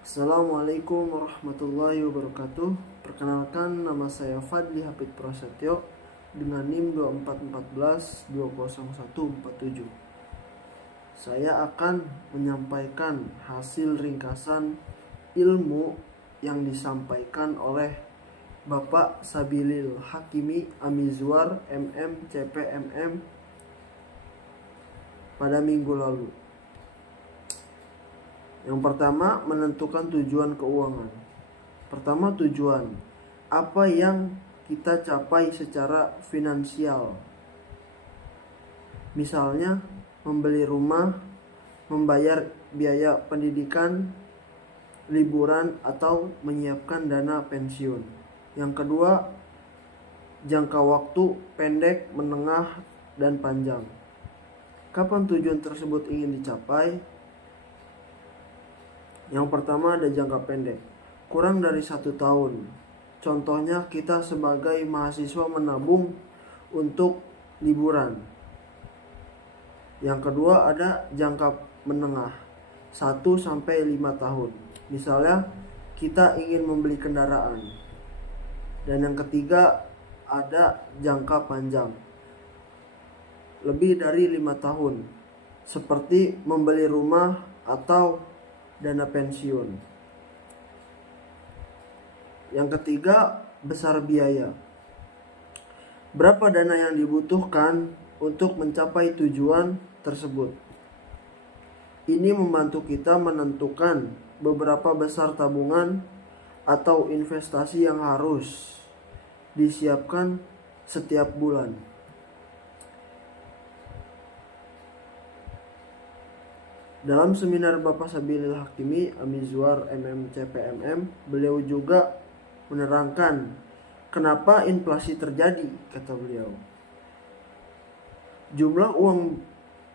Assalamualaikum warahmatullahi wabarakatuh. Perkenalkan, nama saya Fadli Hafid Prasetyo dengan NIM 2414200147. Saya akan menyampaikan hasil ringkasan ilmu yang disampaikan oleh Bapak Sabilil Hakimi Amizwar MM CPMM pada minggu lalu. Yang pertama, menentukan tujuan keuangan. Pertama, tujuan. Apa yang kita capai secara finansial? Misalnya, membeli rumah, membayar biaya pendidikan, liburan, atau menyiapkan dana pensiun. Yang kedua, jangka waktu pendek, menengah, dan panjang. Kapan tujuan tersebut ingin dicapai? Yang pertama, ada jangka pendek, kurang dari 1 tahun. Contohnya, kita sebagai mahasiswa menabung untuk liburan. Yang kedua, ada jangka menengah, 1-5 tahun. Misalnya, kita ingin membeli kendaraan. Dan yang ketiga, ada jangka panjang, lebih dari 5 tahun, seperti membeli rumah atau dana pensiun. Yang ketiga, besar biaya. Berapa dana yang dibutuhkan untuk mencapai tujuan tersebut? Ini membantu kita menentukan beberapa besar tabungan atau investasi yang harus disiapkan setiap bulan. Dalam seminar Bapak Sabilil Hakimi Amizwar MMCPMM, beliau juga menerangkan kenapa inflasi terjadi, kata beliau. Jumlah uang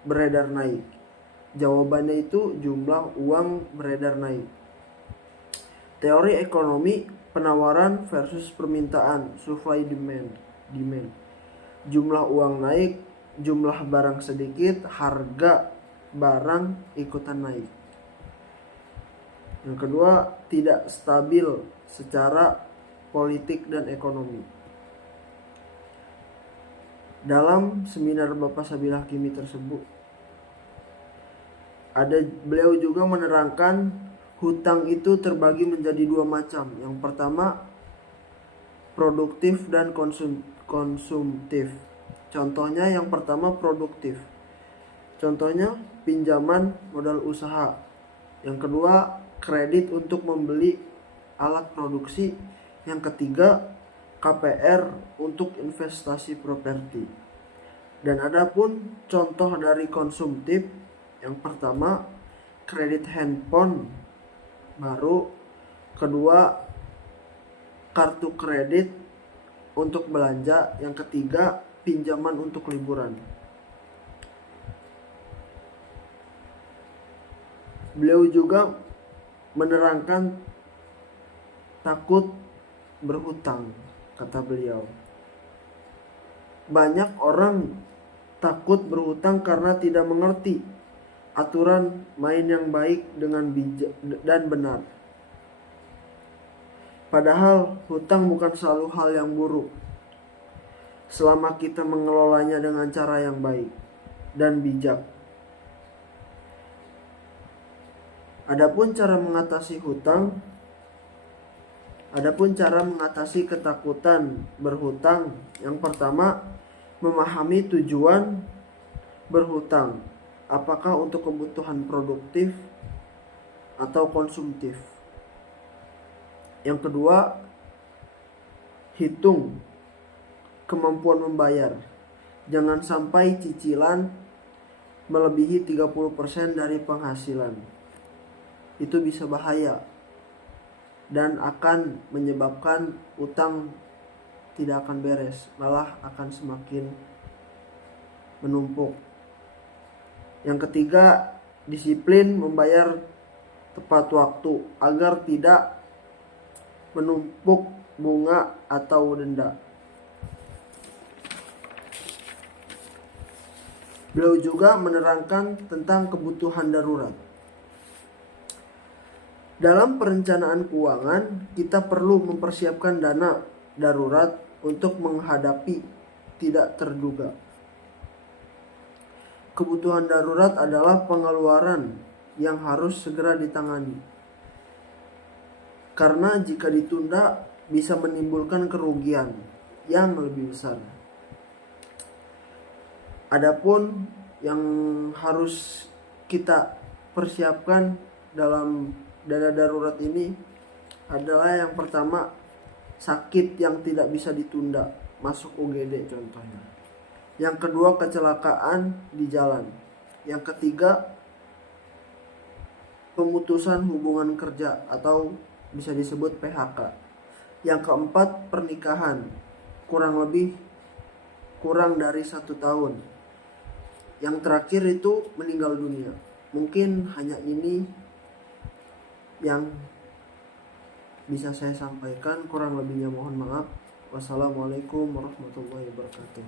beredar naik. Jawabannya itu jumlah uang beredar naik. Teori ekonomi penawaran versus permintaan, supply demand. Jumlah uang naik, jumlah barang sedikit, harga barang ikutan naik. Yang kedua, tidak stabil secara politik dan ekonomi. Dalam seminar Bapak Sabilil Hakimi tersebut, beliau juga menerangkan hutang itu terbagi menjadi 2 macam. Yang pertama, produktif dan konsumtif. Contohnya, yang pertama produktif. Contohnya, pinjaman modal usaha. Yang kedua, kredit untuk membeli alat produksi. Yang ketiga, KPR untuk investasi properti. Dan adapun contoh dari konsumtif, yang pertama, kredit handphone baru. Kedua, kartu kredit untuk belanja. Yang ketiga, pinjaman untuk liburan. Beliau juga menerangkan takut berhutang, kata beliau. Banyak orang takut berhutang karena tidak mengerti aturan main yang baik dengan bijak dan benar. Padahal hutang bukan selalu hal yang buruk, selama kita mengelolanya dengan cara yang baik dan bijak. Adapun cara mengatasi ketakutan berhutang, yang pertama, memahami tujuan berhutang. Apakah untuk kebutuhan produktif atau konsumtif? Yang kedua, hitung kemampuan membayar. Jangan sampai cicilan melebihi 30% dari penghasilan. Itu bisa bahaya dan akan menyebabkan utang tidak akan beres, malah akan semakin menumpuk. Yang ketiga, disiplin membayar tepat waktu agar tidak menumpuk bunga atau denda. Beliau juga menerangkan tentang kebutuhan darurat. Dalam perencanaan keuangan, kita perlu mempersiapkan dana darurat untuk menghadapi tidak terduga. Kebutuhan darurat adalah pengeluaran yang harus segera ditangani. Karena jika ditunda bisa menimbulkan kerugian yang lebih besar. Adapun yang harus kita persiapkan dalam dana darurat ini adalah yang pertama, sakit yang tidak bisa ditunda, masuk UGD contohnya. Yang kedua, kecelakaan di jalan. Yang ketiga, pemutusan hubungan kerja atau bisa disebut PHK. Yang keempat, pernikahan kurang dari 1 tahun. Yang terakhir itu meninggal dunia. Mungkin hanya ini yang bisa saya sampaikan, kurang lebihnya mohon maaf. Wassalamualaikum warahmatullahi wabarakatuh.